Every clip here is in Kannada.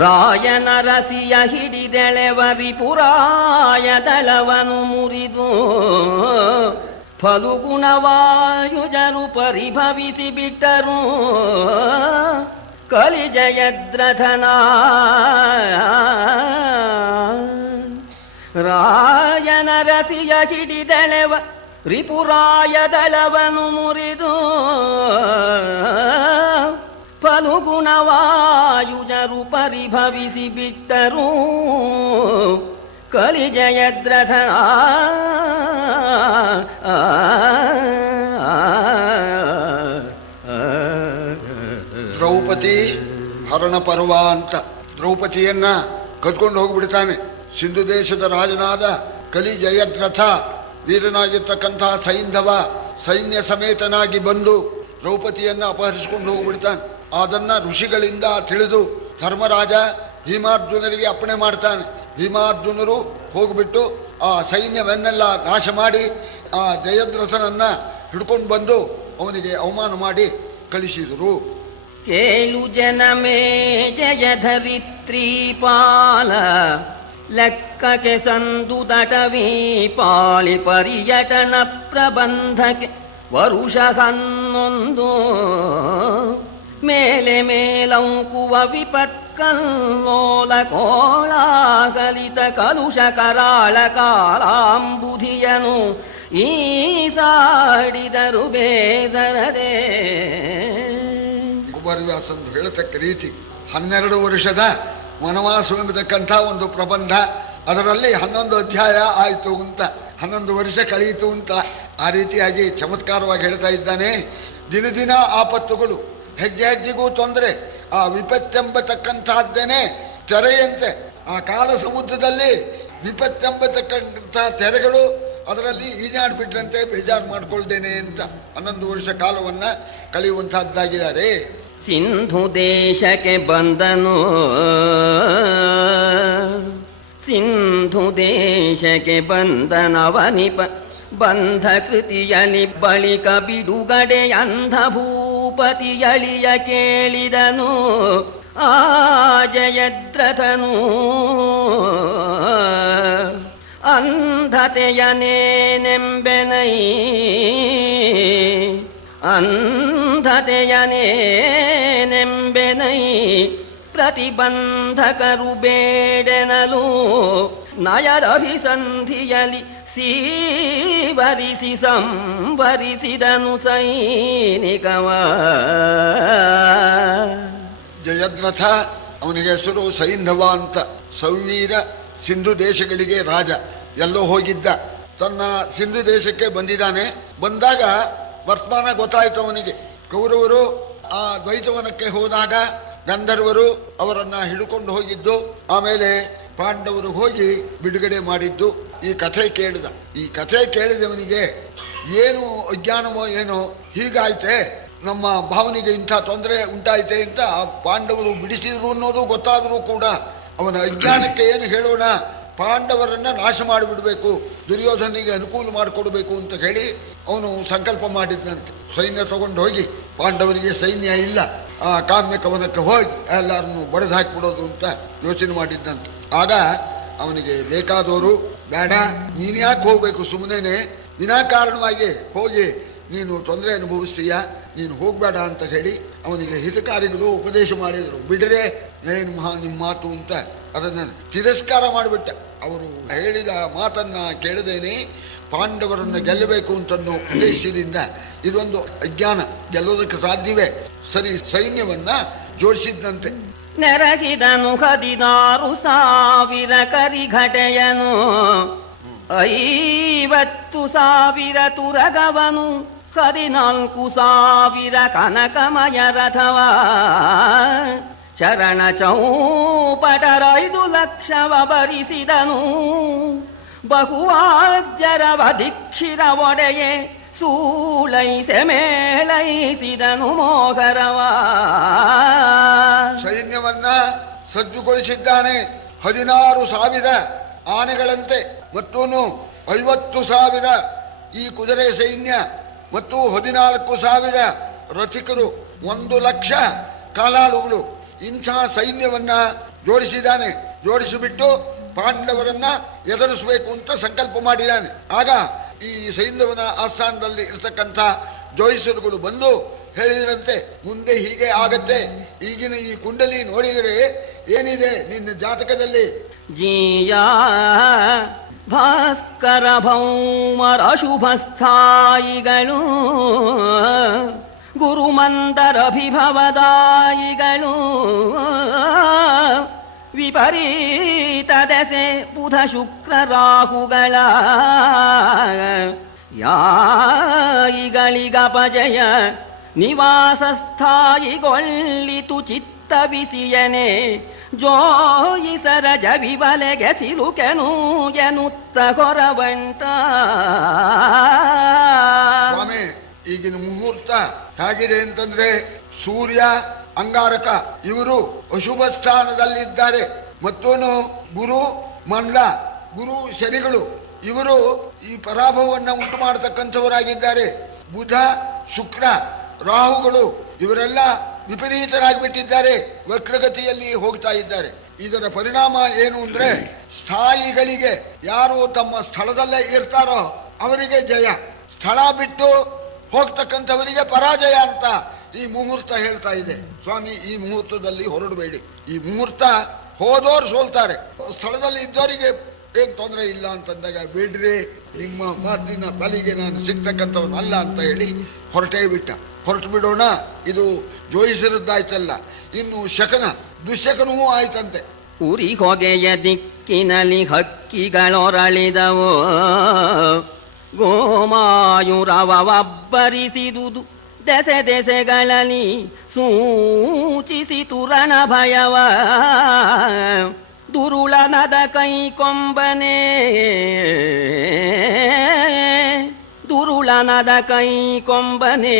ರಾಯನ ರಸಿಯ ಹಿಡಿದೆಳೆವರಿಪುರಾಯ ದಳವನು ಮುರಿದು ಫಲುಗುಣವಾಯುಜರು ಪರಿಭವಿಸಿ ಬಿಟ್ಟರು. ಕಲಿಜಯದ್ರಥನ ರಾಯನ ರಸಿಯ ಹಿಡಿದೆಳೆವ ರಿಪುರಾಯ ದಳವನು ಮುರಿದು ಫಲುಗುಣವಾಯುಜರು ಪರಿಭವಿಸಿ ಬಿಟ್ಟರು. ಕಲಿಜಯದ್ರಥನ ದ್ರೌಪದಿ ಹರಣ ಪರ್ವ ಅಂತ ದ್ರೌಪದಿಯನ್ನ ಕದ್ಕೊಂಡು ಹೋಗ್ಬಿಡ್ತಾನೆ. ಸಿಂಧು ದೇಶದ ರಾಜನಾದ ಕಲಿ ಜಯದ್ರಥ ವೀರನಾಗಿರ್ತಕ್ಕಂತಹ ಸೈಂಧವ ಸೈನ್ಯ ಸಮೇತನಾಗಿ ಬಂದು ದ್ರೌಪದಿಯನ್ನ ಅಪಹರಿಸಿಕೊಂಡು ಹೋಗ್ಬಿಡ್ತಾನೆ. ಅದನ್ನ ಋಷಿಗಳಿಂದ ತಿಳಿದು ಧರ್ಮರಾಜ ಭೀಮಾರ್ಜುನರಿಗೆ ಅಪ್ಪಣೆ ಮಾಡ್ತಾನೆ. ಭೀಮಾರ್ಜುನರು ಹೋಗ್ಬಿಟ್ಟು ಆ ಸೈನ್ಯವನ್ನೆಲ್ಲ ನಾಶ ಮಾಡಿ ಆ ಜಯದ್ರಥನನ್ನ ಹಿಡ್ಕೊಂಡು ಬಂದು ಅವನಿಗೆ ಅವಮಾನ ಮಾಡಿ ಕಳಿಸಿದರು. ಕೇಳು ಜನಮೇ ಜಯಧರಿತ್ರೀಪಾಲ ಲೆಕ್ಕಕ್ಕೆ ಸಂದು ದಟವೀ ಪಾಳಿ ಪರ್ಯಟನ ಪ್ರಬಂಧಕ್ಕೆ ವರುಷ 11 ಮೇಲೆ ಮೇಲಂಕುವ ವಿಪತ್ಕಲ್ಲೋಲ ಕೋಳಾಗಲಿತ ಕಲುಷ ಕರಾಳ ಕಾಲಾಂಬುಧಿಯನು ಈ ಸಾಡಿದರು ಬೇಸರದೆ. ಕುಮಾರವ್ಯಾಸಂದು ಹೇಳತಕ್ಕ ರೀತಿ 12 ವರ್ಷದ ವನವಾಸವೆಂಬತಕ್ಕಂಥ ಒಂದು ಪ್ರಬಂಧ. ಅದರಲ್ಲಿ 11 ಅಧ್ಯಾಯ ಆಯಿತು ಅಂತ, 11 ವರ್ಷ ಕಳೆಯಿತು ಅಂತ ಆ ರೀತಿಯಾಗಿ ಚಮತ್ಕಾರವಾಗಿ ಹೇಳ್ತಾ ಇದ್ದಾನೆ. ದಿನ ದಿನ ಆಪತ್ತುಗಳು, ಹೆಜ್ಜೆ ಹೆಜ್ಜೆಗೂ ತೊಂದರೆ. ಆ ವಿಪತ್ತೆಂಬತಕ್ಕಂಥದ್ದೇನೆ ತೆರೆಯಂತೆ. ಆ ಕಾಲ ಸಮುದ್ರದಲ್ಲಿ ವಿಪತ್ತೆಂಬತಕ್ಕಂಥ ತೆರೆಗಳು, ಅದರಲ್ಲಿ ಈಜಾಡ್ಬಿಟ್ರಂತೆ ಬೇಜಾರು ಮಾಡ್ಕೊಳ್ದೇನೆ ಅಂತ 11 ವರ್ಷ ಕಾಲವನ್ನ ಕಳೆಯುವಂತಹದ್ದಾಗಿದ್ದಾರೆ. ಸಿಂಧು ದೇಶಕ್ಕೆ ಬಂದನು, ಸಿಂಧು ದೇಶಕ್ಕೆ ಬಂದನವನಿಪ ಬಂಧ ಕೃತಿಯಲಿ ಬಳಿಕ ಬಿಡುಗಡೆ ಅಂಧ ಭೂಪತಿಯಳಿಯ ಕೇಳಿದನು ಆ ಜಯದ್ರಥನು. ಅಂಧತೆಯನೇನೆಂಬೆನೈ ಅಂಧತೆಯನೇನೆಂಬೆನೈ ಪ್ರತಿಬಂಧಕರು ಬೇಡೆನಲು ನಯರಭಿಸಂಧಿಯಲಿ ಸೀವರಿಸಿ ಸಂವರಿಸಿದನು ಸೈನಿಕವ. ಜಯದ್ರಥ ಅವನಿಗೆ ಹೆಸರು ಸೈಂಧವ ಅಂತ. ಸೌವೀರ ಸಿಂಧು ದೇಶಗಳಿಗೆ ರಾಜ. ಎಲ್ಲೋ ಹೋಗಿದ್ದ, ತನ್ನ ಸಿಂಧು ದೇಶಕ್ಕೆ ಬಂದಿದ್ದಾನೆ. ಬಂದಾಗ ವರ್ತಮಾನ ಗೊತ್ತಾಯಿತು ಅವನಿಗೆ. ಕೌರವರು ಆ ದ್ವೈತವನಕ್ಕೆ ಹೋದಾಗ ಗಂಧರ್ವರು ಅವರನ್ನ ಹಿಡ್ಕೊಂಡು ಹೋಗಿದ್ದು, ಆಮೇಲೆ ಪಾಂಡವರು ಹೋಗಿ ಬಿಡುಗಡೆ ಮಾಡಿದ್ದು. ಈ ಕಥೆ ಕೇಳಿದ. ಈ ಕಥೆ ಕೇಳಿದವನಿಗೆ ಏನು ಅಜ್ಞಾನವೋ ಏನೋ, ಹೀಗಾಯ್ತೆ ನಮ್ಮ ಭಾವನೆಗೆ ಇಂಥ ತೊಂದರೆ ಉಂಟಾಯ್ತೆ ಅಂತ ಪಾಂಡವರು ಬಿಡಿಸಿದ್ರು ಅನ್ನೋದು ಗೊತ್ತಾದರೂ ಕೂಡ ಅವನ ಅಜ್ಞಾನಕ್ಕೆ ಏನು ಹೇಳೋಣ, ಪಾಂಡವರನ್ನ ನಾಶ ಮಾಡಿಬಿಡಬೇಕು, ದುರ್ಯೋಧನಿಗೆ ಅನುಕೂಲ ಮಾಡಿಕೊಡ್ಬೇಕು ಅಂತ ಹೇಳಿ ಅವನು ಸಂಕಲ್ಪ ಮಾಡಿದ್ದಂತೆ. ಸೈನ್ಯ ತಗೊಂಡು ಹೋಗಿ, ಪಾಂಡವರಿಗೆ ಸೈನ್ಯ ಇಲ್ಲ, ಆ ಕಾಮ್ಯ ಕವನಕ್ಕೆ ಹೋಗಿ ಎಲ್ಲರನ್ನು ಬಡಿದು ಹಾಕಿಬಿಡೋದು ಅಂತ ಯೋಚನೆ ಮಾಡಿದ್ದಂತೆ. ಆಗ ಅವನಿಗೆ ಬೇಕಾದವರು, ಬೇಡ ನೀನು ಯಾಕೆ ಹೋಗ್ಬೇಕು, ಸುಮ್ಮನೆ ವಿನಾಕಾರಣವಾಗಿ ಹೋಗಿ ನೀನು ತೊಂದರೆ ಅನುಭವಿಸ್ತೀಯ, ನೀನು ಹೋಗಬೇಡ ಅಂತ ಹೇಳಿ ಅವನಿಗೆ ಹಿತಕಾರಿಗಳು ಉಪದೇಶ ಮಾಡಿದರು. ಬಿಡರೆ ಏನು ನಿಮ್ಮ ಮಾತು ಅಂತ ಅದನ್ನು ತಿರಸ್ಕಾರ ಮಾಡಿಬಿಟ್ಟ. ಅವರು ಹೇಳಿದ ಮಾತನ್ನ ಕೇಳದೇನೆ ಪಾಂಡವರನ್ನು ಗೆಲ್ಲಬೇಕು ಅಂತನ್ನೋ ಉದ್ದೇಶದಿಂದ ಇದೊಂದು ಅಜ್ಞಾನ, ಗೆಲ್ಲೋದಕ್ಕೆ ಸಾಧ್ಯವೇ, ಸರಿ ಸೈನ್ಯವನ್ನ ಜೋಡಿಸಿದ್ದಂತೆ. ನೆರಗಿದನು 16,000 ಕರಿಘಟೆಯನು, 50,000 ತುರಗವನು, 14,000 ಕನಕಮಯ ರಥವ, ಚರಣ ಚೌಪಟರ 5,00,000 ಬರಿಸಿದನು. ಬಹುವಾಜ್ಯರವ ದೀಕ್ಷಿರ ಒಡೆಯೆ ಸೂಲೈಸೆ ಮೇಳೈಸಿದನು ಮೋಗರವ. ಸೈನ್ಯವನ್ನ ಸಜ್ಜುಗೊಳಿಸಿದ್ದಾನೆ. 16,000 ಆನೆಗಳಂತೆ ಮತ್ತು 50,000 ಈ ಕುದುರೆ ಸೈನ್ಯ ಮತ್ತು 14,000 ರಥಿಕರು, 1,00,000 ಕಾಲಾಳುಗಳು. ಇಂಥ ಸೈನ್ಯವನ್ನ ಜೋಡಿಸಿದ್ದಾನೆ. ಜೋಡಿಸಿಬಿಟ್ಟು ಪಾಂಡವರನ್ನ ಎದುರಿಸಬೇಕು ಅಂತ ಸಂಕಲ್ಪ ಮಾಡಿದ್ದಾನೆ. ಆಗ ಈ ಸೈಂಧವನ ಆಸ್ಥಾನದಲ್ಲಿ ಇರ್ತಕ್ಕಂಥ ಜೋಯಿಸರುಗಳು ಬಂದು ಹೇಳಿದ್ರಂತೆ, ಮುಂದೆ ಹೀಗೆ ಆಗತ್ತೆ. ಈಗಿನ ಈ ಕುಂಡಲಿ ನೋಡಿದರೆ ಏನಿದೆ ನಿನ್ನ ಜಾತಕದಲ್ಲಿ? ಜೀಯ ಭಾಸ್ಕರ ಭೌಮರ ಶುಭಸ್ಥಾಯಿಗಳು, ಗುರುಮಂದರಭಿಭವದಾಯಿಗಳು, ವಿಪರೀತ ದೆಸೆ ಬುಧ ಶುಕ್ರ ರಾಹುಗಳ, ಯಾಯಿಗಳಿಗಪಜಯ ನಿವಾಸ ಸ್ಥಾಯಿಗೊಳ್ಳಿತು ಚಿತ್ತ ಬಿಸಿಯನೆ, ಜೋಯಿಸರ ಜವಿಬಲೆಗೆ ಸಿಲುಕೆನು ಎನ್ನುತ್ತ ಹೊರವಂಟ. ಸ್ವಾಮಿ, ಈಗಿನ ಮುಹೂರ್ತ ಹೇಗಿದೆ ಅಂತಂದ್ರೆ ಸೂರ್ಯ ಅಂಗಾರಕ ಇವರು ಅಶುಭ ಸ್ಥಾನದಲ್ಲಿದ್ದಾರೆ. ಮತ್ತೋನು ಗುರು ಮಂಡ, ಗುರು ಶನಿಗಳು ಇವರು ಈ ಪರಾಭವನ್ನ ಉಂಟು ಮಾಡತಕ್ಕಂಥವರಾಗಿದ್ದಾರೆ. ಬುಧ ಶುಕ್ರ ರಾಹುಗಳು ಇವರೆಲ್ಲ ವಿಪರೀತರಾಗಿಬಿಟ್ಟಿದ್ದಾರೆ, ವಕ್ರಗತಿಯಲ್ಲಿ ಹೋಗ್ತಾ ಇದ್ದಾರೆ. ಇದರ ಪರಿಣಾಮ ಏನು ಅಂದ್ರೆ ಸ್ಥಾಯಿಗಳಿಗೆ, ಯಾರು ತಮ್ಮ ಸ್ಥಳದಲ್ಲೇ ಇರ್ತಾರೋ ಅವರಿಗೆ ಜಯ, ಸ್ಥಳ ಬಿಟ್ಟು ಹೋಗ್ತಕ್ಕಂಥವರಿಗೆ ಪರಾಜಯ ಅಂತ ಈ ಮುಹೂರ್ತ ಹೇಳ್ತಾ ಇದೆ. ಸ್ವಾಮಿ, ಈ ಮುಹೂರ್ತದಲ್ಲಿ ಹೊರಡಬೇಡಿ. ಈ ಮುಹೂರ್ತ ಹೋದೋರು ಸೋಲ್ತಾರೆ, ಸ್ಥಳದಲ್ಲಿ ಇದ್ದವರಿಗೆ ಏನ್ ತೊಂದರೆ ಇಲ್ಲ ಅಂತಂದಾಗ, ಬಿಡ್ರಿ ನಿಮ್ಮ ಮಾತಿನ ಬಲಿಗೆ ನಾನು ಸಿಗ್ತಕ್ಕಂಥವನು ಅಲ್ಲ ಅಂತ ಹೇಳಿ ಹೊರಟೇ ಬಿಟ್ಟ. ಹೊರಟು ಬಿಡೋಣ, ಇದು ಜೋಯಿಸಿರದ್ದಾಯ್ತಲ್ಲ. ಇನ್ನು ಶಕನ ದುಶ್ಶಕನವೂ ಆಯ್ತಂತೆ. ಉರಿ ಹೊಗೆಯ ದಿಕ್ಕಿನಲ್ಲಿ ಹಕ್ಕಿಗಳೊರಳಿದವು, ಗೋಮಾಯುರವಬ್ಬರಿಸಿದುದು ದೆಸೆ ದೆಸೆಗಳಲ್ಲಿ ಸೂಚಿಸಿತು ರಣ ಭಯವ. ದುರುಳನದ ಕೈಕೊಂಬನೆ, ದುರುಳನದ ಕೈಕೊಂಬನೆ,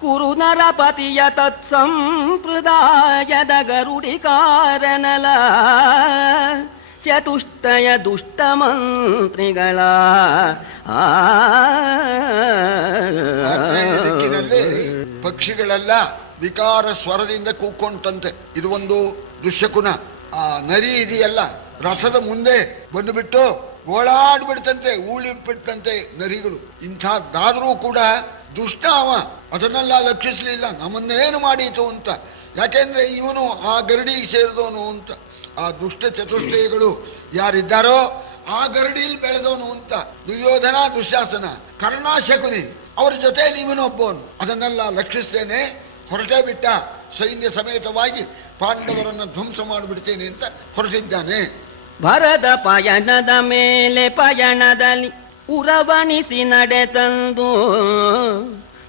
ಕುರು ನರಪತಿಯ ತತ್ಸಂಪ್ರದಾಯದ ಗರುಡಿಕಾರನಲ, ಚತುಷ್ಟಯ ದುಷ್ಟ ಮಂತ್ರಿಗಳ. ಪಕ್ಷಿಗಳೆಲ್ಲ ವಿಕಾರ ಸ್ವರದಿಂದ ಕೂಕೊಂಡಂತೆ. ಇದು ಒಂದು ದುಶ್ಶಕುನ. ಆ ನರಿ ಇದೆಯಲ್ಲ, ರಥದ ಮುಂದೆ ಬಂದುಬಿಟ್ಟು ಓಡಾಡ್ಬಿಡ್ತಂತೆ, ಊಳಿಬಿಡ್ತಂತೆ ನರಿಗಳು. ಇಂಥದ್ದಾದ್ರೂ ಕೂಡ ದುಷ್ಟ ಅವ, ಅದನ್ನೆಲ್ಲ ಲಕ್ಷಿಸಲಿಲ್ಲ, ನಮ್ಮನ್ನೇನು ಮಾಡೀತು ಅಂತ. ಯಾಕೆಂದ್ರೆ ಇವನು ಆ ಗರಡಿಗೆ ಸೇರಿದವನು ಅಂತ. ಆ ದುಷ್ಟ ಚತುಷ್ಟಯಗಳು ಯಾರಿದ್ದಾರೋ ಆ ಗರಡಿಯಲ್ಲಿ ಬೆಳೆದವನು ಅಂತ. ದುರ್ಯೋಧನ, ದುಶ್ಯಾಸನ, ಕರ್ಣ, ಶಕುನಿ, ಅವರ ಜೊತೆಯಲ್ಲಿ ಇವನೊಬ್ಬವನು. ಅದನ್ನೆಲ್ಲ ಲಕ್ಷಿಸ್ತೇನೆ, ಹೊರಟೇ ಬಿಟ್ಟ. ಸೈನ್ಯ ಸಮೇತವಾಗಿ ಪಾಂಡವರನ್ನು ಧ್ವಂಸ ಮಾಡಿಬಿಡ್ತೇನೆ ಅಂತ ಹೊರಟಿದ್ದಾನೆ. ಭರದ ಪಯಣದ ಮೇಲೆ ಪಯಣದಲ್ಲಿ ಉರವಣಿಸಿ ನಡೆತಂದು,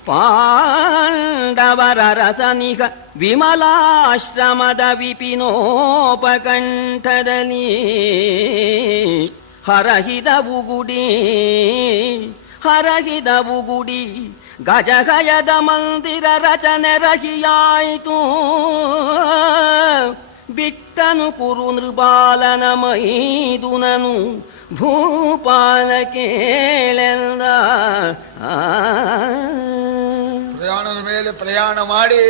ಪಾಂಡವರ ರಸನಿಹ ವಿಮಲಾಶ್ರಮದ ವಿಪಿನೋಪಕಂಠದಲ್ಲಿ ಹರಹಿದವು ಗುಡಿ, ಹರಹಿದವು ಗುಡಿ. ಗಜಗಯದ ಮಂದಿರ ರಚನೆ ರಹಿಯಾಯಿತು, ಬಿಟ್ಟನು ಕುರು ನೃಪಾಲನ ಮೈದುನನು ಭೂಪಾಲ ಕೇಳೆಂದ. ಪ್ರಯಾಣದ ಮೇಲೆ ಪ್ರಯಾಣ ಮಾಡಿ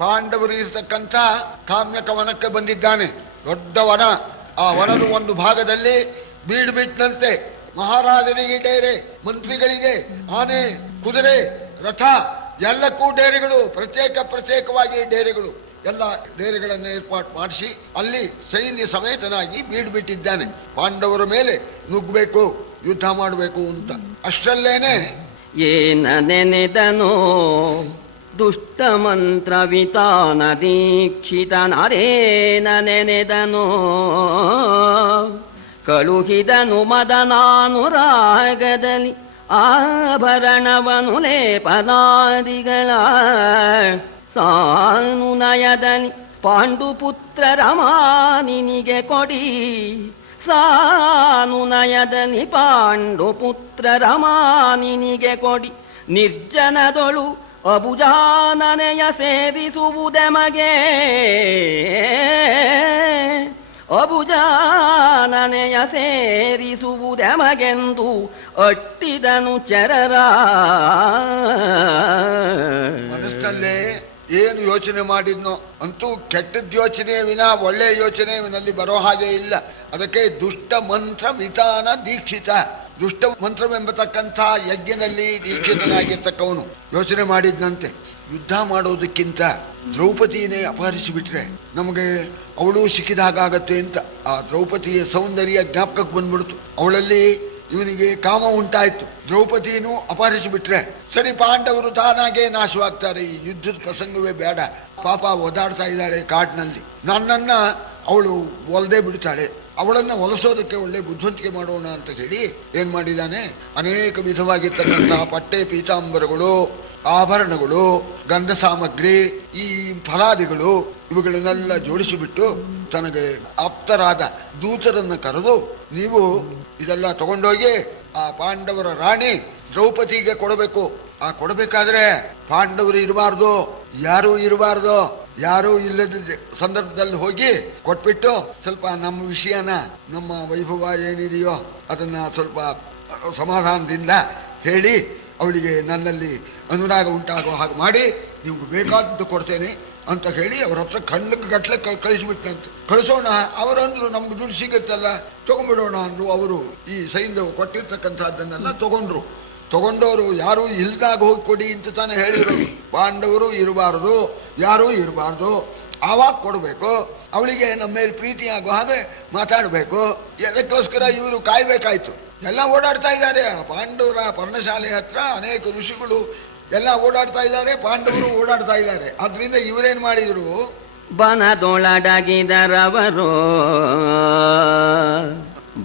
ಪಾಂಡವರು ಇರ್ತಕ್ಕಂಥ ಕಾಮ್ಯಕ ವನಕ್ಕೆ ಬಂದಿದ್ದಾನೆ. ದೊಡ್ಡ ವನ. ಆ ವನದ ಒಂದು ಭಾಗದಲ್ಲಿ ಬೀಡು ಬಿಟ್ಟಂತೆ ಮಹಾರಾಜರಿಗೆ ಡೇರೆ, ಮಂತ್ರಿಗಳಿಗೆ ಆನೆ, ಕುದುರೆ, ರಥ ಎಲ್ಲಕ್ಕೂ ಡೇರೆಗಳು, ಪ್ರತ್ಯೇಕವಾಗಿ ಡೇರೆಗಳು. ಎಲ್ಲ ಡೇರೆಗಳನ್ನು ಏರ್ಪಾಟ್ ಮಾಡಿಸಿ ಅಲ್ಲಿ ಸೈನ್ಯ ಸಮೇತನಾಗಿ ಬೀಡು ಬಿಟ್ಟಿದ್ದಾನೆ. ಪಾಂಡವರ ಮೇಲೆ ನುಗ್ಗಬೇಕು, ಯುದ್ಧ ಮಾಡಬೇಕು ಅಂತ. ಅಷ್ಟಲ್ಲೇನೆ ಏನ ನೆನೆದನೋ ದುಷ್ಟ ಮಂತ್ರ ವಿತಾನ ದೀಕ್ಷಿತ ನರೇನ ನೆನೆದನೋ, ಕಳುಹಿದನು ಮದನಾನುರಾಗದಲ್ಲಿ ಆಭರಣವನು ಲೇಪನಾದಿಗಳ. ಸಾನುನಯದಲ್ಲಿ ಪಾಂಡುಪುತ್ರ ರಮಾನಿನಿಗೆ ಕೊಡಿ, ಸಾನುನಯದಲ್ಲಿ ಪಾಂಡುಪುತ್ರ ರಮಾನಿನಿಗೆ ಕೊಡಿ. ನಿರ್ಜನದೊಳು ಅಬುಜಾನನೆಯ ಸೇರಿಸುವುದೆಮಗೆ, ಅಬುಜಾನನೆಯ ಸೇರಿಸುವುದೆಮಗೆಂದು ಅಟ್ಟಿದನು ಚರರ. ಮನಸ್ಸಲ್ಲೇ ಏನು ಯೋಚನೆ ಮಾಡಿದ್ನೋ ಅಂತೂ ಕೆಟ್ಟದ ಯೋಚನೆ ವಿನಾ ಒಳ್ಳೆಯ ಯೋಚನೆ ಇವನಲ್ಲಿ ಬರೋ ಹಾಗೆ ಇಲ್ಲ. ಅದಕ್ಕೆ ದುಷ್ಟ ಮಂತ್ರ ವಿಧಾನ ದೀಕ್ಷಿತ. ದುಷ್ಟ ಮಂತ್ರವೆಂಬತಕ್ಕಂಥ ಯಜ್ಞನಲ್ಲಿ ದೀಕ್ಷಿತನಾಗಿರ್ತಕ್ಕವನು ಯೋಚನೆ ಮಾಡಿದ್ನಂತೆ, ಯುದ್ಧ ಮಾಡೋದಕ್ಕಿಂತ ದ್ರೌಪದಿನೇ ಅಪಹರಿಸಿಬಿಟ್ರೆ ನಮಗೆ ಅವಳು ಸಿಕ್ಕಿದಾಗತ್ತೆ ಅಂತ. ಆ ದ್ರೌಪದಿಯ ಸೌಂದರ್ಯ ಜ್ಞಾಪಕಕ್ಕೆ ಬಂದ್ಬಿಡ್ತು. ಅವಳಲ್ಲಿ ಇವನಿಗೆ ಕಾಮ ಉಂಟಾಯ್ತು. ದ್ರೌಪದಿನೂ ಅಪಹರಿಸಿಬಿಟ್ರೆ ಸರಿ, ಪಾಂಡವರು ತಾನಾಗೆ ನಾಶವಾಗ್ತಾರೆ. ಈ ಯುದ್ಧದ ಪ್ರಸಂಗವೇ ಬೇಡ. ಪಾಪ ಓದಾಡ್ತಾ ಇದ್ದಾಳೆ ಕಾಡಿನಲ್ಲಿ, ನನ್ನನ್ನ ಅವಳು ಒಲ್ದೇ ಬಿಡ್ತಾಳೆ, ಅವಳನ್ನ ಹೊಲಸೋದಕ್ಕೆ ಒಳ್ಳೆ ಬುದ್ಧಿವಂತಿಕೆ ಮಾಡೋಣ ಅಂತ ಹೇಳಿ ಏನ್ ಮಾಡಿದ್ದಾನೆ, ಅನೇಕ ವಿಧವಾಗಿರ್ತಕ್ಕಂತಹ ಪಟ್ಟೆ ಪೀತಾಂಬರಗಳು, ಆಭರಣಗಳು, ಗಂಧ ಸಾಮಗ್ರಿ, ಈ ಫಲಾದಿಗಳು ಇವುಗಳನ್ನೆಲ್ಲ ಜೋಡಿಸಿಬಿಟ್ಟು ತನಗೆ ಆಪ್ತರಾದ ದೂತರನ್ನು ಕರೆದು, ನೀವು ಇದೆಲ್ಲ ತಗೊಂಡೋಗಿ ಆ ಪಾಂಡವರ ರಾಣಿ ದ್ರೌಪದಿಗೆ ಕೊಡಬೇಕು. ಆ ಕೊಡಬೇಕಾದ್ರೆ ಪಾಂಡವರು ಇರಬಾರ್ದು, ಯಾರೂ ಇರಬಾರ್ದು, ಯಾರೂ ಇಲ್ಲದ ಸಂದರ್ಭದಲ್ಲಿ ಹೋಗಿ ಕೊಟ್ಬಿಟ್ಟು ಸ್ವಲ್ಪ ನಮ್ಮ ವಿಷಯನ, ನಮ್ಮ ವೈಭವ ಏನಿದೆಯೋ ಅದನ್ನ ಸ್ವಲ್ಪ ಸಮಾಧಾನದಿಂದ ಹೇಳಿ ಅವಳಿಗೆ ನನ್ನಲ್ಲಿ ಅನುರಾಗ ಉಂಟಾಗೋ ಹಾಗೆ ಮಾಡಿ ನಿಮ್ಗೆ ಬೇಕಾದದ್ದು ಕೊಡ್ತೇನೆ ಅಂತ ಹೇಳಿ ಅವ್ರ ಹತ್ರ ಕಣ್ಣಕ್ಕೆ ಗಟ್ಲೆ ಕಳಿಸ್ಬಿಟ್ಟಂತೆ. ಕಳಿಸೋಣ, ಅವರಂದ್ರು ನಮ್ಗೆ ದುಡ್ಡು ಸಿಗುತ್ತಲ್ಲ ತಗೊಂಡ್ಬಿಡೋಣ ಅಂದ್ರು. ಅವರು ಈ ಸೈನ್ಯವು ಕೊಟ್ಟಿರ್ತಕ್ಕಂಥದ್ದನ್ನೆಲ್ಲ ತಗೊಂಡವರು ಯಾರೂ ಇಲ್ದಾಗ ಹೋಗಿ ಕೊಡಿ ಅಂತ ತಾನೇ ಹೇಳಿದ್ರು. ಪಾಂಡವರು ಇರಬಾರ್ದು, ಯಾರೂ ಇರಬಾರ್ದು, ಆವಾಗ ಕೊಡಬೇಕು, ಅವಳಿಗೆ ನಮ್ಮ ಮೇಲೆ ಪ್ರೀತಿ ಆಗೋ ಹಾಗೆ ಮಾತಾಡಬೇಕು. ಅದಕ್ಕೋಸ್ಕರ ಇವರು ಕಾಯ್ಬೇಕಾಯ್ತು. ಎಲ್ಲ ಓಡಾಡ್ತಾ ಇದ್ದಾರೆ ಪಾಂಡವರ ಪರ್ಣಶಾಲೆ ಹತ್ರ, ಅನೇಕ ಋಷಿಗಳು ಎಲ್ಲ ಓಡಾಡ್ತಾ ಇದ್ದಾರೆ, ಪಾಂಡವರು ಓಡಾಡ್ತಾ ಇದ್ದಾರೆ. ಆದ್ರಿಂದ ಇವರೇನ್ ಮಾಡಿದ್ರು,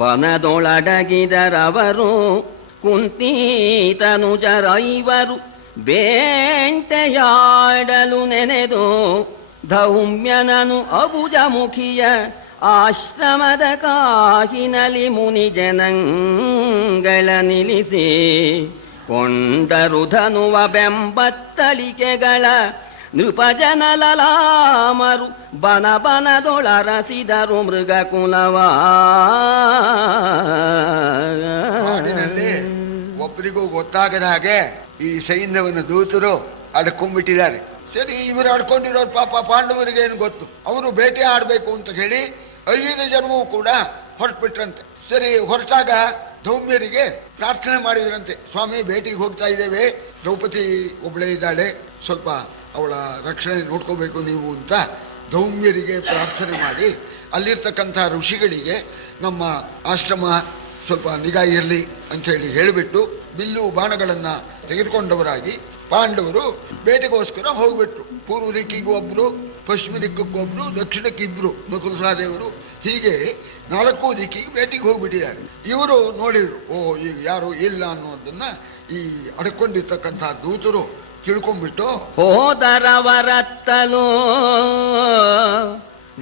ಬನದೊಳಡಗಿದರವರು ಕುಂತೀತನುಜರೈವರು ಬೇಂಟೆಯಾಡಲು ನೆನೆದು ಧೌಮ್ಯನನು ಅಬುಜಮುಖಿಯ ಆಶ್ರಮದ ಕಾಹಿನಲಿ ಮುನಿ ಜನಂಗಳ ನಿಲ್ಲಿಸಿ ಕೊಂಡರು ಧನುವ ಬೆಂಬತ್ತಳಿಕೆಗಳ ನೃಪಜನಲಲಾಮರು ಬನಬನದೊಳರಸಿದರು ಮೃಗ ಕುಲವ. ಒಬ್ಬರಿಗೂ ಗೊತ್ತಾಗದ ಹಾಗೆ ಈ ಸೈನ್ಯವನ್ನು ದೂತರು ಅಡ್ಕೊಂಡ್ಬಿಟ್ಟಿದ್ದಾರೆ. ಸರಿ, ಇವರು ಆಡ್ಕೊಂಡಿರೋರು ಪಾಪ ಪಾಂಡವರಿಗೆ ಏನು ಗೊತ್ತು, ಅವರು ಬೇಟೆ ಆಡಬೇಕು ಅಂತ ಹೇಳಿ 5 ಜನವೂ ಕೂಡ ಹೊರಟ್ಬಿಟ್ರಂತೆ. ಸರಿ, ಹೊರಟಾಗ ಧೌಮ್ಯರಿಗೆ ಪ್ರಾರ್ಥನೆ ಮಾಡಿದ್ರಂತೆ, ಸ್ವಾಮಿ ಬೇಟೆಗೆ ಹೋಗ್ತಾ ಇದ್ದೇವೆ, ದ್ರೌಪದಿ ಒಬ್ಬಳೇ ಇದ್ದಾಳೆ, ಸ್ವಲ್ಪ ಅವಳ ರಕ್ಷಣೆ ನೋಡ್ಕೋಬೇಕು ನೀವು ಅಂತ ಧೌಮ್ಯರಿಗೆ ಪ್ರಾರ್ಥನೆ ಮಾಡಿ ಅಲ್ಲಿರ್ತಕ್ಕಂಥ ಋಷಿಗಳಿಗೆ ನಮ್ಮ ಆಶ್ರಮ ಸ್ವಲ್ಪ ನಿಗಾ ಇರಲಿ ಅಂಥೇಳಿ ಹೇಳಿಬಿಟ್ಟು ಬಿಲ್ಲು ಬಾಣಗಳನ್ನು ತೆಗೆದುಕೊಂಡವರಾಗಿ ಪಾಂಡವರು ಬೇಟೆಗೋಸ್ಕರ ಹೋಗ್ಬಿಟ್ರು. ಪೂರ್ವ ದಿಕ್ಕಿಗೂ ಒಬ್ರು, ಪಶ್ಚಿಮ ದಿಕ್ಕಕ್ಕೊಬ್ರು, ದಕ್ಷಿಣಕ್ಕಿಬ್ರು ನಕುಲ ಸಹದೇವರು, ಹೀಗೆ 4 ದಿಕ್ಕಿಗೆ ಬೇಟೆಗೆ ಹೋಗ್ಬಿಟ್ಟಿದ್ದಾರೆ. ಇವರು ನೋಡಿದ್ರು, ಓ ಈಗ ಯಾರು ಇಲ್ಲ ಅನ್ನೋದನ್ನ ಈ ಅಡ್ಕೊಂಡಿರ್ತಕ್ಕಂಥ ದೂತರು ತಿಳ್ಕೊಂಡ್ಬಿಟ್ಟು ಹೋದರವರತ್ತಲೋ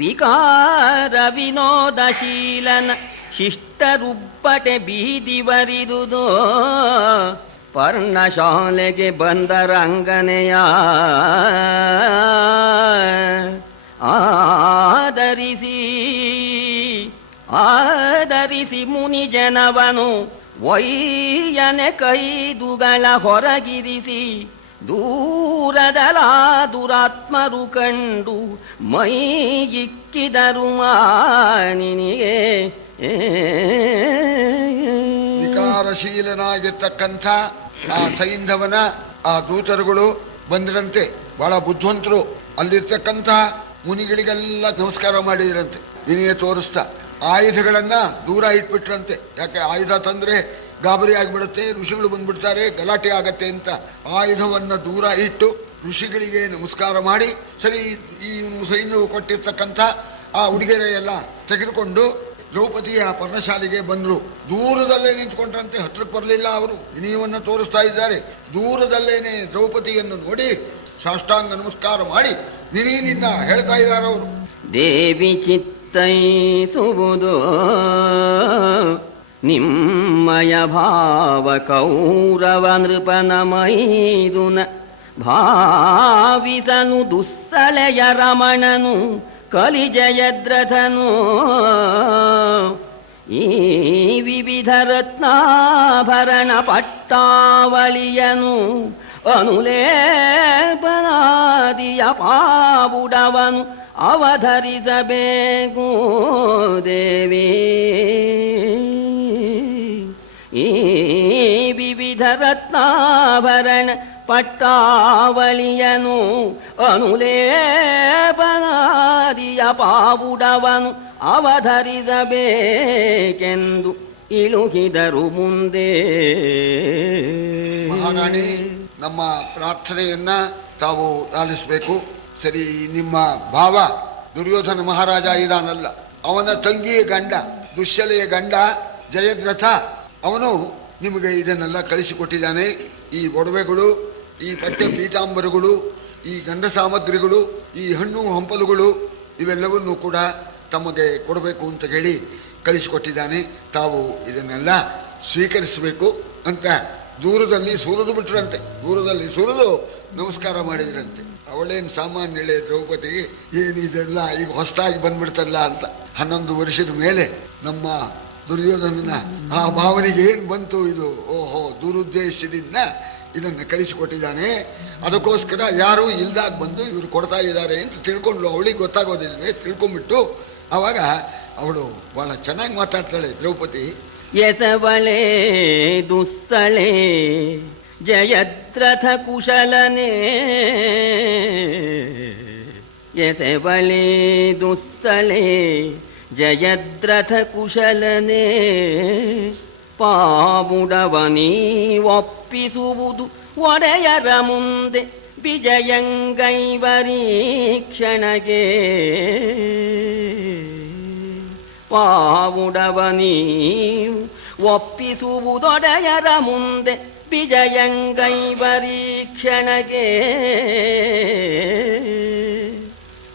ವಿಕಾರ ವಿನೋದಶೀಲನ ಶಿಷ್ಟರುಬ್ಬಟೆ ಬೀದಿವರಿದುದೋ ಪರ್ಣಶಾಲೆಗೆ ಬಂದರಂಗನೆಯ ಆದರಿಸಿ ಮುನಿ ಜನವನು ವೈಯನೆ ಕೈದುಗಳ ಹೊರಗಿರಿಸಿ ದೂರದಲ ದುರಾತ್ಮರು ಕಂಡು ಮೈ ಇಕ್ಕಿದರು ಮಾನಿನಿಗೆ. ವಿಕಾರಶೀಲನಾಗಿರ್ತಕ್ಕಂಥ ಆ ಸೈಂಧವನ ಆ ದೂತರುಗಳು ಬಂದಿರಂತೆ, ಬಹಳ ಬುದ್ಧಿವಂತರು. ಅಲ್ಲಿರ್ತಕ್ಕಂಥ ಮುನಿಗಳಿಗೆಲ್ಲ ನಮಸ್ಕಾರ ಮಾಡಿದ್ರಂತೆ, ವಿನಯ ತೋರಿಸ್ತಾ ಆಯುಧಗಳನ್ನ ದೂರ ಇಟ್ಬಿಟ್ರಂತೆ. ಯಾಕೆ ಆಯುಧ ತಂದ್ರೆ ಗಾಬರಿ ಆಗಿಬಿಡುತ್ತೆ, ಋಷಿಗಳು ಬಂದ್ಬಿಡ್ತಾರೆ, ಗಲಾಟೆ ಆಗತ್ತೆ ಅಂತ ಆಯುಧವನ್ನ ದೂರ ಇಟ್ಟು ಋಷಿಗಳಿಗೆ ನಮಸ್ಕಾರ ಮಾಡಿ, ಸರಿ ಈ ಸೈನ್ಯವು ಕೊಟ್ಟಿರ್ತಕ್ಕಂಥ ಆ ಉಡುಗೊರೆ ಎಲ್ಲ ತೆಗೆದುಕೊಂಡು ದ್ರೌಪದಿಯ ಪರ್ಣಶಾಲೆಗೆ ಬಂದರು. ದೂರದಲ್ಲೇ ನಿಂತ್ಕೊಂಡ್ರಂತೆ, ಹತ್ರಕ್ಕೆ ಬರಲಿಲ್ಲ. ಅವರು ವಿನಯವನ್ನು ತೋರಿಸ್ತಾ ಇದ್ದಾರೆ. ದೂರದಲ್ಲೇನೆ ದ್ರೌಪದಿಯನ್ನು ನೋಡಿ ಸಾಷ್ಟಾಂಗ ನಮಸ್ಕಾರ ಮಾಡಿ ವಿನಯನಿಂದ ಹೇಳ್ತಾ ಇದ್ದಾರೆ ಅವರು, ದೇವಿ ಚಿತ್ತೈಸುವುದು ನಿಮ್ಮಯ ಭಾವ ಕೌರವ ನೃಪನ ಮೈದುನ ಭಾವಿಸನು ದುಸ್ಸಳೆಯ ರಮಣನು ಕಲಿಜಯದ್ರಥನು ಈ ವಿವಿಧ ರತ್ನಾಭರಣ ಪಟ್ಟಾವಳಿಯನು ಅನುಲೇಪನಾದಿಯ ಪಾವುಡವನು ಅವಧರಿಸಬೇಕು ದೇವಿ. ಈ ವಿವಿಧ ರತ್ನಾಭರಣ ಪಟ್ಟಾವಳಿಯನು ಅನುಲೇಪನಾದಿಯ ಪಾವುಡವನು ಅವಧರಿಸಬೇಕೆಂದು ಇಳುಹಿದರು ಮುಂದೆ. ಮಹಾರಾಣಿ, ನಮ್ಮ ಪ್ರಾರ್ಥನೆಯನ್ನ ತಾವು ಲಾಲಿಸಬೇಕು. ಸರಿ, ನಿಮ್ಮ ಭಾವ ದುರ್ಯೋಧನ ಮಹಾರಾಜ ಇದಾನಲ್ಲ, ಅವನ ತಂಗಿಯ ಗಂಡ ದುಶ್ಯಲೆಯ ಗಂಡ ಜಯದ್ರಥ, ಅವನು ನಿಮಗೆ ಇದನ್ನೆಲ್ಲ ಕಳಿಸಿಕೊಟ್ಟಿದ್ದಾನೆ. ಈ ಒಡವೆಗಳು, ಈ ಪಟ್ಟೆ ಪೀತಾಂಬರಗಳು, ಈ ಗಂಧ ಸಾಮಗ್ರಿಗಳು, ಈ ಹಣ್ಣು ಹಂಪಲುಗಳು ಇವೆಲ್ಲವನ್ನೂ ಕೂಡ ತಮಗೆ ಕೊಡಬೇಕು ಅಂತ ಹೇಳಿ ಕಳಿಸಿಕೊಟ್ಟಿದ್ದಾನೆ. ತಾವು ಇದನ್ನೆಲ್ಲ ಸ್ವೀಕರಿಸಬೇಕು ಅಂತ ದೂರದಲ್ಲಿ ಸುರಿದು ಬಿಟ್ರಂತೆ. ದೂರದಲ್ಲಿ ಸುರಿದು ನಮಸ್ಕಾರ ಮಾಡಿದ್ರಂತೆ. ಅವಳೇನು ಸಾಮಾನ್ಯಳೆ ದ್ರೌಪದಿ, ಏನಿದೆಲ್ಲ ಈಗ ಹೊಸದಾಗಿ ಬಂದ್ಬಿಡ್ತಲ್ಲ ಅಂತ. 11 ವರ್ಷದ ಮೇಲೆ ನಮ್ಮ ದುರ್ಯೋಧನನ ಆ ಭಾವನೆಗೆ ಏನು ಬಂತು ಇದು, ಓಹೋ ದುರುದ್ದೇಶದಿಂದ ಇದನ್ನು ಕಳಿಸಿಕೊಟ್ಟಿದ್ದಾನೆ, ಅದಕ್ಕೋಸ್ಕರ ಯಾರೂ ಇಲ್ದಾಗ ಬಂದು ಇವರು ಕೊಡ್ತಾ ಇದ್ದಾರೆ ಅಂತ ತಿಳ್ಕೊಂಡು ಅವಳಿಗೆ ಗೊತ್ತಾಗೋದಿಲ್ವೇ, ತಿಳ್ಕೊಂಬಿಟ್ಟು ಆವಾಗ ಅವಳು ಬಹಳ ಚೆನ್ನಾಗಿ ಮಾತಾಡ್ತಾಳೆ ದ್ರೌಪದಿ. ಎಸವಳೆ ದುಸ್ಸಳೆ ಜಯದ್ರಥ ಕುಶಲನೇ, ಎಸವಳೆ ದುಸ್ಸಳೆ ಜಯದ್ರಥ ಕುಶಲನೇ, ಪಾವುಡವನೀ ಒಪ್ಪಿಸುವುದು ಒಡೆಯರ ಮುಂದೆ ವಿಜಯಂಗೈವರೀಕ್ಷಣಗೆ. ಪಾವುಡವನೀವು ಒಪ್ಪಿಸುವುದೊಡೆಯರ ಮುಂದೆ ವಿಜಯಂಗೈವರೀಕ್ಷಣಗೆ.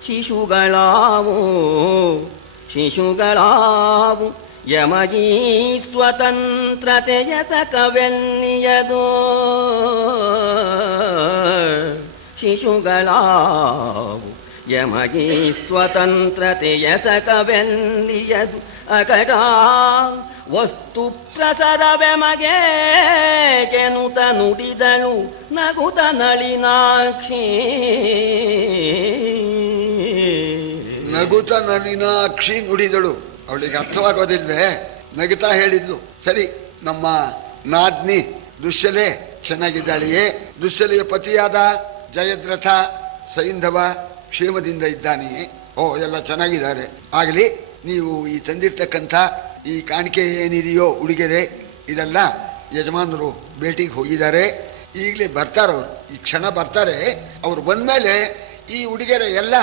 ಶಿಶುಗಳಾವು ಶಿಶುಗಳಾವು ಯಮಗೀ ಸ್ವತಂತ್ರತೆಯ ಸಕವೆಲ್ಲಿಯದೋ. ಶಿಶುಗಳಾವು ಯಮಗೀ ಸ್ವತಂತ್ರತೆಯ ಸಕವೆಲ್ಲಿಯದು. ಅಕಟ ವಸ್ತು ಪ್ರಸರವೆಮಗೆ ಕೆನುತ ನುಡಿದಳು ನಗುತ ನಳಿನಾಕ್ಷಿ. ನಗುತ ನಳಿನಾಕ್ಷಿ ನುಡಿದಳು. ಅವಳಿಗೆ ಅರ್ಥವಾಗೋದಿಲ್ವೇ, ನಗುತ್ತಾ ಹೇಳಿದ್ಲು. ಸರಿ, ನಮ್ಮ ನಾದ್ನಿ ದುಶ್ಯಲೆ ಚೆನ್ನಾಗಿದ್ದಾಳೆಯೇ? ದುಶ್ಯಲೆಯ ಪತಿಯಾದ ಜಯದ್ರಥ ಸೈಂಧವ ಕ್ಷೇಮದಿಂದ ಇದ್ದಾನೆಯೇ? ಓ, ಎಲ್ಲ ಚೆನ್ನಾಗಿದ್ದಾರೆ. ಆಗಲಿ, ನೀವು ಈ ತಂದಿರ್ತಕ್ಕಂಥ ಈ ಕಾಣಿಕೆ ಏನಿದೆಯೋ ಉಡುಗೆರೆ, ಇದೆಲ್ಲ ಯಜಮಾನರು ಭೇಟಿಗೆ ಹೋಗಿದ್ದಾರೆ. ಈಗಲೇ ಬರ್ತಾರವರು, ಈ ಕ್ಷಣ ಬರ್ತಾರೆ. ಅವರು ಬಂದಮೇಲೆ ಈ ಉಡುಗೆರೆ ಎಲ್ಲ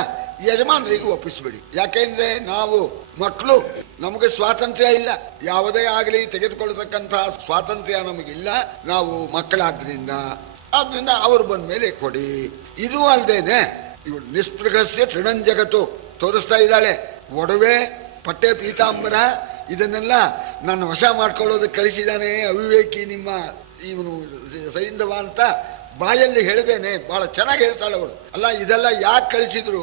ಯಜಮಾನರಿಗೆ ಒಪ್ಪಿಸ್ಬಿಡಿ. ಯಾಕೆಂದ್ರೆ ನಾವು ಮಕ್ಕಳು, ನಮಗೆ ಸ್ವಾತಂತ್ರ್ಯ ಇಲ್ಲ, ಯಾವುದೇ ಆಗಲಿ ತೆಗೆದುಕೊಳ್ತಕ್ಕಂತಹ ಸ್ವಾತಂತ್ರ್ಯ ನಮಗಿಲ್ಲ, ನಾವು ಮಕ್ಕಳಾದ್ರಿಂದ ಅವರು ಬಂದ ಮೇಲೆ ಕೊಡಿ. ಇದು ಅಲ್ಲದೇನೆ ಇವಳು ನಿಸ್ಪೃಗಸ್ಯ ತೃಣಂಜಗತ್ತು ತೋರಿಸ್ತಾ ಇದ್ದಾಳೆ. ಒಡವೆ, ಪಟ್ಟೆ ಪೀತಾಂಬರ ಇದನ್ನೆಲ್ಲ ನನ್ನ ವಶ ಮಾಡ್ಕೊಳ್ಳೋದಕ್ಕೆ ಕಳಿಸಿದ್ದಾನೆ ಅವಿವೇಕಿ ನಿಮ್ಮ ಇವನು ಸೈಂಧವ ಅಂತ ಬಾಯಲ್ಲಿ ಹೇಳಿದೇನೆ. ಬಹಳ ಚೆನ್ನಾಗಿ ಹೇಳ್ತಾಳೆ ಅವಳು. ಅಲ್ಲ, ಇದೆಲ್ಲ ಯಾಕೆ ಕಳಿಸಿದ್ರು,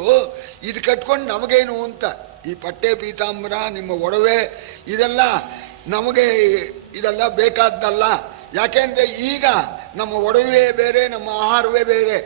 ಇದು ಕಟ್ಕೊಂಡು ನಮಗೇನು ಅಂತ. ಈ ಪಟ್ಟೆ ಪೀತಾಂಬರ, ನಿಮ್ಮ ಒಡವೆ ಇದೆಲ್ಲ ನಮಗೆ ಇದೆಲ್ಲ ಬೇಕಾದ್ದಲ್ಲ. ಯಾಕೆಂದ್ರೆ ಈಗ ನಮ್ಮ ಒಡವೆ ಬೇರೆ, ನಮ್ಮ ಆಹಾರವೇ ಬೇರೆ.